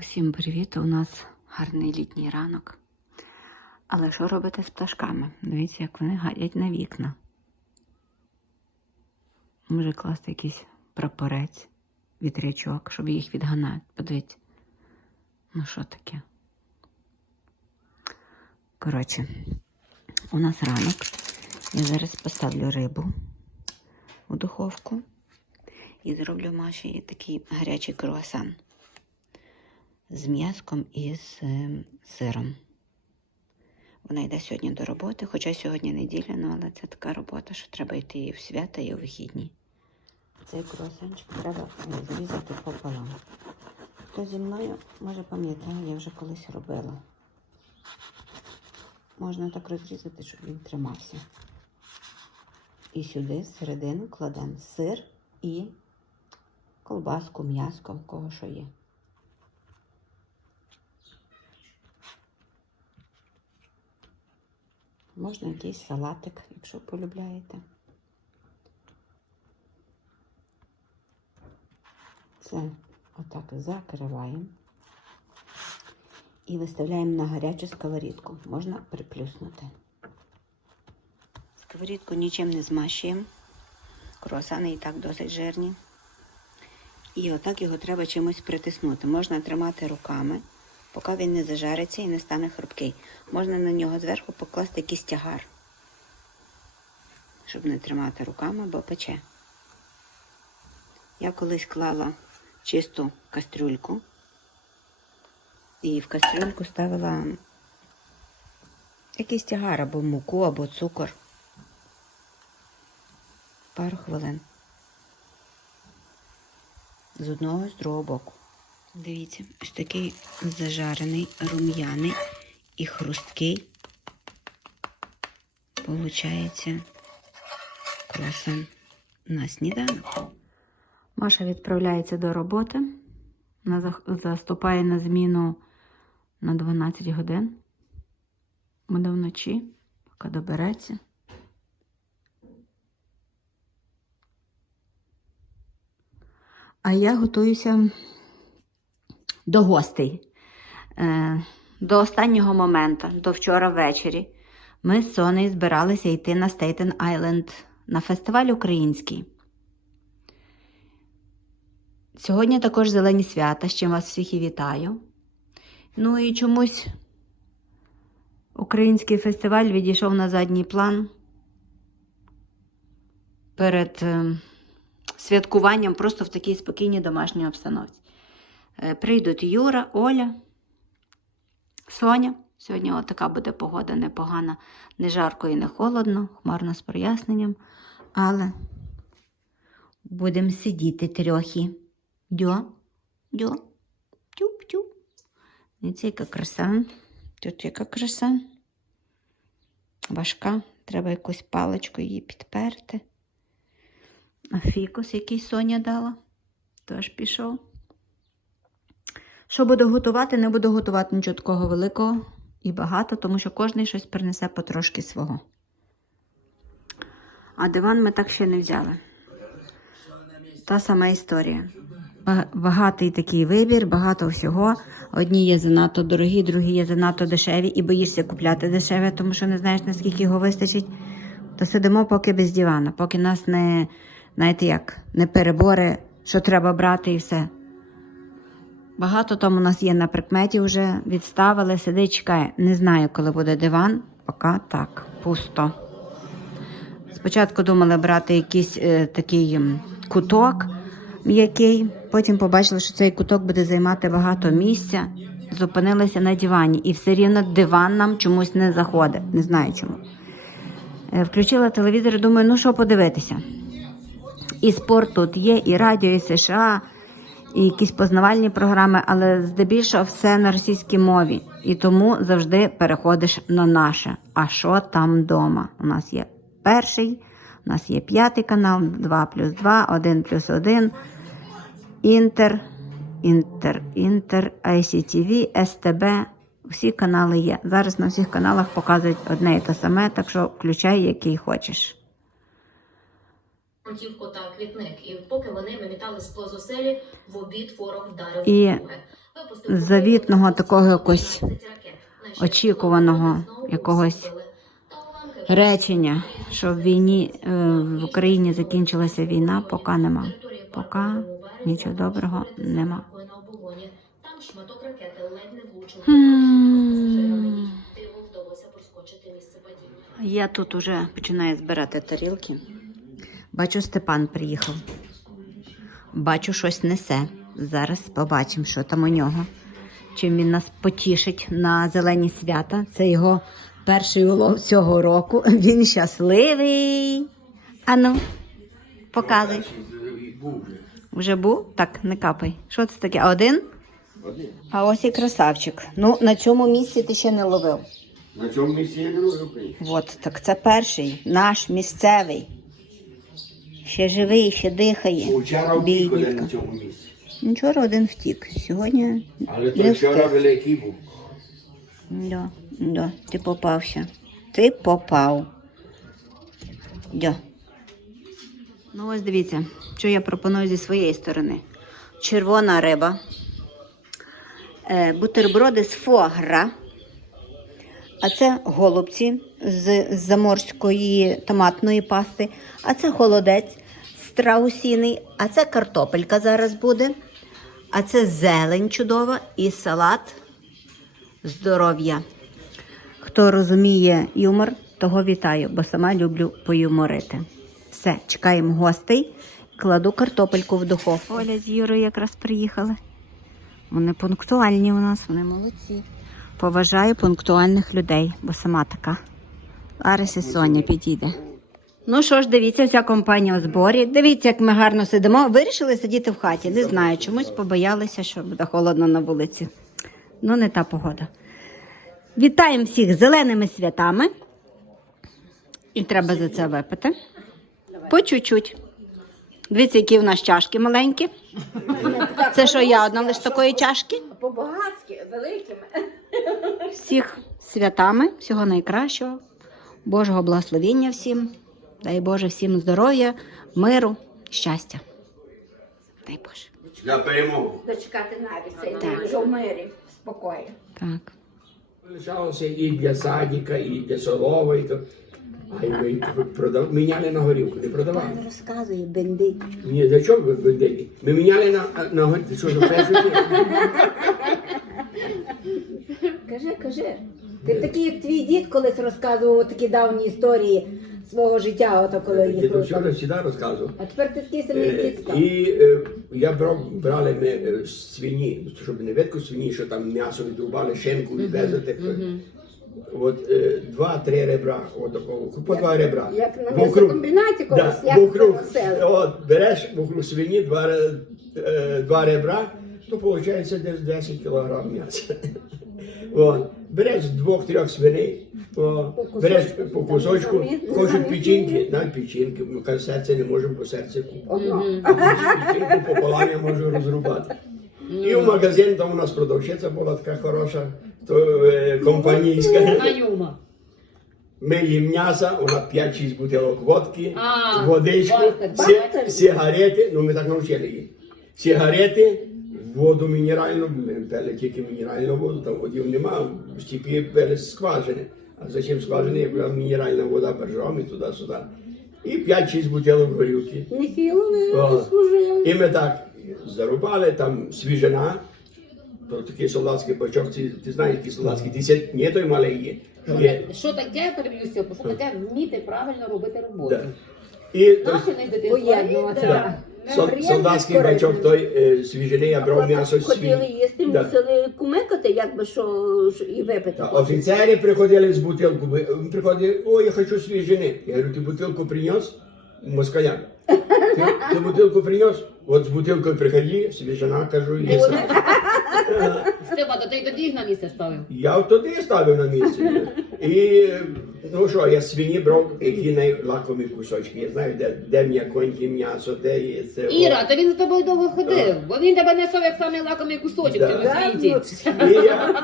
Усім привіт! У нас гарний літній ранок. Але що робити з пташками? Дивіться, як вони гадять на вікна. Може класти якийсь прапорець, вітрячок, щоб їх відганати. Подивіться. Ну що таке? Коротше, у нас ранок. Я зараз поставлю рибу у духовку і зроблю Маші такий гарячий круасан з м'язком і з е, сиром. Вона йде сьогодні до роботи, хоча сьогодні неділя, ну, але це така робота, що треба йти і в свята, і у вихідні. Цей круасанчик треба зрізати пополам. Хто зі мною, може пам'ятає, я вже колись робила. Можна так розрізати, щоб він тримався. І сюди, всередину, кладемо сир і колбаску, м'яско, кого що є. Можна якийсь салатик, якщо полюбляєте. Це отак закриваємо і виставляємо на гарячу сковорідку. Можна приплюснути. Сковорідку нічим не змащуємо. Круасани і так досить жирні. І отак його треба чимось притиснути. Можна тримати руками, поки він не зажариться і не стане хрупкий. Можна на нього зверху покласти якийсь тягар, щоб не тримати руками, бо пече. Я колись клала чисту кастрюльку і в кастрюльку ставила якийсь тягар або муку, або цукор. Пару хвилин. З одного з другого боку. Дивіться, ось такий зажарений, рум'яний і хрусткий. Получається круасан на сніданок. Маша відправляється до роботи. Вона заступає на зміну на 12 годин. Буде вночі, поки добереться. А я готуюся до гостей. Е, До останнього моменту, до вчора ввечері, ми з Сонею збиралися йти на Стейтен Айленд на фестиваль український. Сьогодні також зелені свята, з чим вас всіх і вітаю. Ну і чомусь український фестиваль відійшов на задній план перед е, святкуванням просто в такій спокійній домашній обстановці. Е, Прийдуть Юра, Оля, Соня. Сьогодні така буде погода непогана, не жарко і не холодно, хмарно з проясненням. Але будемо сидіти трохи. Дьо, дьо, тюп-тюп. Дивіться, яка краса. Тут яка краса. Важка. Треба якусь паличку її підперти. А фікус, який Соня дала, теж пішов. Що буду готувати, не буду готувати нічого такого великого і багато, тому що кожен щось принесе потрошки свого. А диван ми так ще не взяли. Та сама історія. Багатий такий вибір, багато всього. Одні є занадто дорогі, другі є занадто дешеві, і боїшся купляти дешеве, тому що не знаєш, наскільки його вистачить. То сидимо поки без дивана, поки нас не, знаєте як, не перебори, що треба брати і все. Багато там у нас є на прикметі вже відставили, сидить, чекає. Не знаю, коли буде диван, поки так, пусто. Спочатку думали брати якийсь е, такий куток м'який, потім побачили, що цей куток буде займати багато місця. Зупинилися на дивані, і все рівно диван нам чомусь не заходить. Не знаю чому. Е, Включила телевізор і думаю, ну що подивитися. І спорт тут є, і радіо, і США, і якісь познавальні програми, але здебільшого все на російській мові. І тому завжди переходиш на наше. А що там вдома? У нас є перший, у нас є п'ятий канал, 2 плюс 2, 1 плюс 1, Інтер, Інтер, Інтер, ICTV, СТБ. Всі канали є. Зараз на всіх каналах показують одне і те саме, так що включай, який хочеш. Фронтівку та квітник, і поки вони вимітали з позоселі, в обід ворог вдарив І. Завітного такого якось 12 очікуваного якогось Речення, що в війні е, в Україні закінчилася війна, поки нема. Поки нічого доброго нема. Там шматок ракети ледь не влучив. Хм. Диво вдалося проскочити місце падіння. Я тут уже починаю збирати тарілки. Бачу, Степан приїхав. Бачу, щось несе. Зараз побачимо, що там у нього. Чим він нас потішить на зелені свята. Це його перший улов цього року. Він щасливий. Ану, показуй. Вже. Був? Так, не капай. Що це таке? Один? Один. А ось і красавчик. Ну, на цьому місці ти ще не ловив. На цьому місці я не приїхати. От, так це перший, наш місцевий. Ще живий, ще дихає. Вчора втік один на цьому місці. Ну, Вчора один втік. Сьогодні Але то вчора великий був. Да, да, ти попався. Ти попав. Дя. Ну ось дивіться, що я пропоную зі своєї сторони. Червона риба, е, бутерброди з фуагра, а це голубці з заморської томатної пасти, а це холодець страусіний, а це картопелька зараз буде, а це зелень чудова і салат здоров'я. Хто розуміє юмор, того вітаю, бо сама люблю поюморити. Все, чекаємо гостей. Кладу картопельку в духовку. Оля з Юрою якраз приїхали. Вони пунктуальні у нас, вони молодці. Поважаю пунктуальних людей, бо сама така. Арис і Соня підійде. Ну що ж, дивіться, вся компанія у зборі. Дивіться, як ми гарно сидимо. Вирішили сидіти в хаті. Не знаю, чомусь побоялися, що буде холодно на вулиці. Ну, не та погода. Вітаємо всіх зеленими святами. І треба за це випити. По чуть-чуть. Дивіться, які в нас чашки маленькі. Це що, я одна лише такої чашки? По-багатськи, великими. Всіх святами, всього найкращого, Божого благословіння всім. Дай Боже всім здоров'я, миру, щастя. Дай Боже. За перемогу. Дочекати навіть в мирі, спокою. Так. Лишалося і для садіка, і для солова, і то. А й ми продав... міняли на горілку, не продавали. Він Розказує бендить. Ні, для чого ви бендегі? Ми міняли на, на горілку, що за перший Кажи, кажи. Ти такий, як твій дід колись розказував такі давні історії свого життя, ото коли Я їх. то вчора завжди розказував. А тепер ти такий самий Е, дід став. І е, я брав, брали ми е, свині, щоб не видко свині, що там м'ясо відрубали, шинку відвезли. От е, два-три ребра, от такого, по два ребра. як на м'ясокомбінаті колись, як вокруг, от, береш вокруг свині два, ре- е, два ребра, то виходить десь 10 кілограм м'яса. От. Береш двох-трьох свиней, о, береш по кусочку, хочуть печінки, на печінки, ну, каже, серце не можемо, бо серце купити. Одно. Печінку пополам я можу розрубати. І в магазин там у нас продавщиця була така хороша, то е, компанійська. Наюма. Ми їм м'яса, вона 5-6 бутилок водки, А, водичку, сі- сигарети, ну ми так навчили її. Сигарети, воду мінеральну, ми тільки мінеральну воду, там водів нема, в степі пили скважини. А зачем скважини, як мінеральна вода боржом і туди-сюди. І 5-6 бутилок горілки. Нехило служили. І ми так зарубали, там свіжина, то такий солдатський бачок, ти, ти знаєш, який солдатський, ти ся- ні, той малий є. Що таке, я переб'юся, що таке вміти правильно робити роботу. Да. І Наші не з Приємно солдатський і бачок, той е, свіжини, я брав м'ясо Хотіли свій. їсти, Да. мусили кумекати, якби що що і випити. Та Офіцери приходили з бутилку, бо- він приходив, о, я хочу свіжини. Я говорю, ти бутилку принес? Москалям. Ти, ти бутилку принес? От з бутилкою приходи, свіжина, кажу, є. Степа, то ти тоді їх на місце ставив. Я туди ставив на місце. І Ну що, я свині брав, які найлакомі кусочки. Я знаю, де, де м'яконьке м'ясо, де є це. о. Іра, то він за тобою довго ходив, бо він тебе несов як самий лакомий кусочок Да. в цьому Да, світі. ну, І я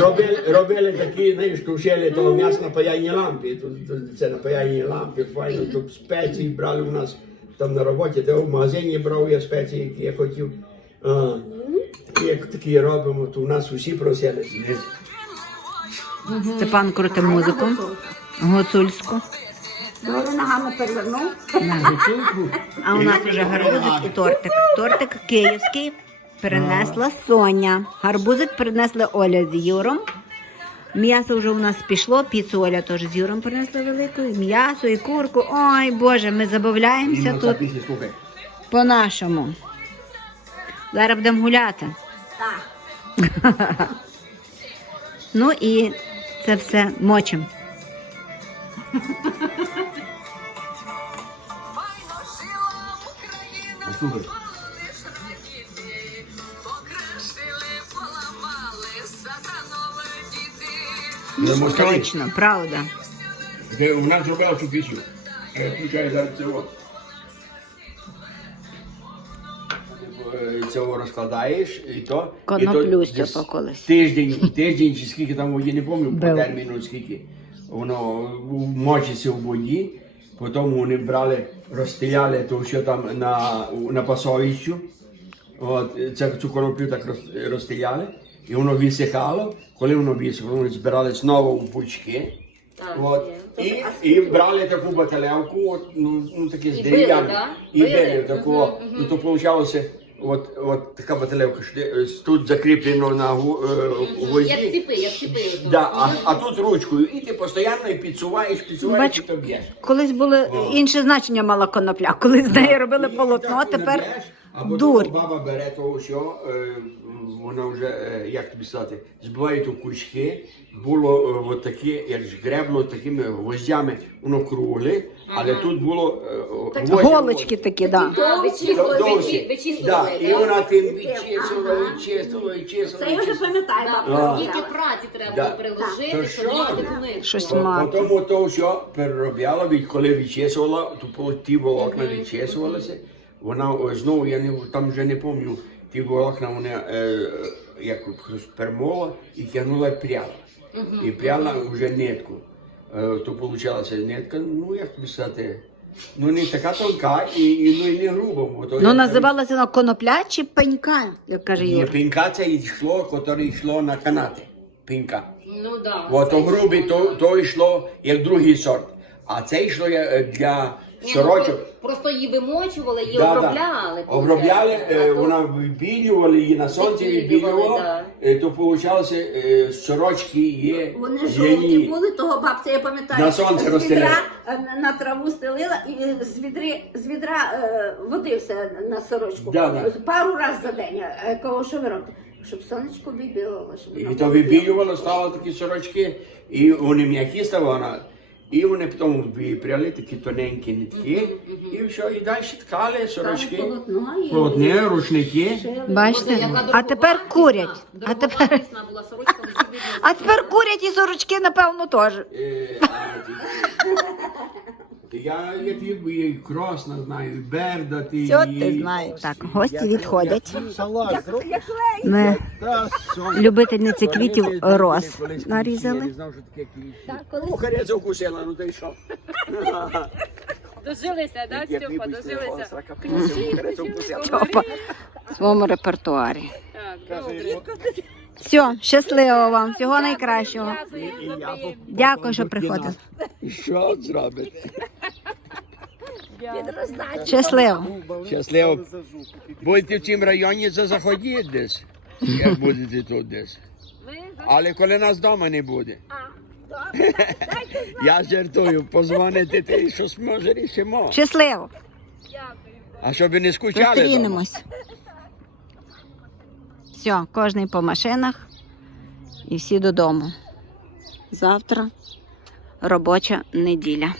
робили, робили такі, знаєш, крушили того м'яса на паяльній лампі. Тут, тут це на паяльній лампі, файно, щоб спеції брали у нас там на роботі, то в магазині брав я спеції, які я хотів. А, і як такі робимо, то у нас усі просили. Степан крутив музику. Гуцульську. Добре ногами перевернув. А у нас вже гарбузик і тортик. Тортик київський перенесла Соня. Гарбузик принесли Оля з Юром. М'ясо вже у нас пішло, піцу Оля теж з Юром принесла велику. і М'ясо і курку. Ой, Боже, ми забавляємося тут по-нашому. Зараз будемо гуляти. Так. Ну і це все мочим. Точно, правда. Де у нас зробила цю пісню. Е, Включаю зараз цього. Цього розкладаєш і то. і то десь колись. Тиждень, тиждень чи скільки там воді, не пам'ятаю по Бив. терміну, скільки. Воно мочиться в воді. Потім вони брали, розстріляли то, що там на, на пасовищу. От, це, цю коноплю так роз- розстріляли. І воно висихало. Коли воно висихало, вони збирали знову в пучки. Так, От, і, і брали таку баталевку, от, ну, ну таке з били, да? І Били? били такого. Ну то получалося, от, от така баталевка, що тут закріплено на е, гвозді. Як ціпи, як ціпи. Да, а, а тут ручкою, і ти постійно підсуваєш, підсуваєш Бач, і то б'єш. Колись було інше значення мала конопля. Коли з неї робили полотно, а тепер а потім баба бере того, що е, вона вже, е, як тобі сказати, збиває у кучки, було е, от такі, як ж гребло, такими гвоздями, воно кругле, але тут було е, голочки такі, да. Вичислили, Довші. вичислили, і вона тим відчислила, відчислила, відчислила. Це я вже пам'ятаю, Да, бабуся. Скільки праці треба було приложити, То щоб мати книжку. Щось По- мати. Потім то, що переробляла, коли відчесувала, то ті волокна відчесувалися. Вона знову, я не, там вже не пам'ятаю, ті волокна вона е, як пермола і тягнула пряла. І пряла вже нитку. Е, то получалася нитка, ну як сказати, ну не така тонка і, і, ну, і не груба. Бо то Ну, називалася вона конопля чи пенька, як каже Ні, Юр. пінька це йшло, яке йшло на канати. Пінька. Ну да. От то грубий, то, то йшло як другий сорт. А це йшло е, для Ні, ну, сорочок. Просто її вимочували, її Да, да. обробляли. Обробляли, е, вона вибілювали її на сонці, Вибілювали, вибілювала, да. е, то получалося е, сорочки є. Вони жовті її. були, того бабця, я пам'ятаю, На сонце з розстеляли. відра е, на траву стелила і з, відри, з відра е, водився на сорочку. Да, да. Пару разів за день. Е, Кого що ви робите? Щоб сонечко вибілило. Щоб І то вибілювало, стало такі сорочки, і вони м'які ставали. І вони потім випряли такі тоненькі нитки, і все, і далі ткали сорочки. Полотне, рушники. Бачите? А тепер курять. А тепер, а тепер курять і сорочки, напевно, теж. Ти- Я, я тобі і кросна знаю, і берда ти. Все ти знаєш. Так, гості відходять. Ми любительниці квітів роз нарізали. Так, Кухаря укусила, ну й що? Дожилися, да, Як Степа, дожилися? Чопа в своєму репертуарі. Так, добре. Все, щасливо вам, всього найкращого. Дякую. Що приходили. Що зробити? Щасливо. Щасливо. Будете в цьому районі, то заходіть десь, як будете тут десь. Але коли нас вдома не буде. Я жартую, позвоните ти, що може рішимо. Щасливо. А щоб не скучали. Зустрінемось. Все, кожний по машинах і всі додому. Завтра робоча неділя.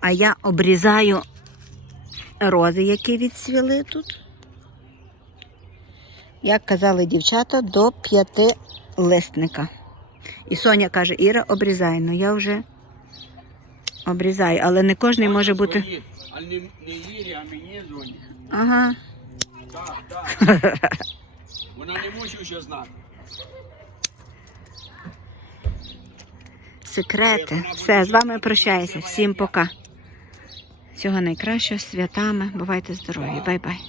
А я обрізаю рози, які відцвіли тут. Як казали дівчата, до п'яти листника. І Соня каже, Іра, обрізай. Ну я вже обрізаю, але не кожен може бути. А не, не Ірі, а мені дзвонить. Ага. Так, так. Вона не мусить ще знати. Секрети. Все, з вами прощаюся. Всім пока. Всього найкращого, святами. Бувайте здорові. Бай-бай.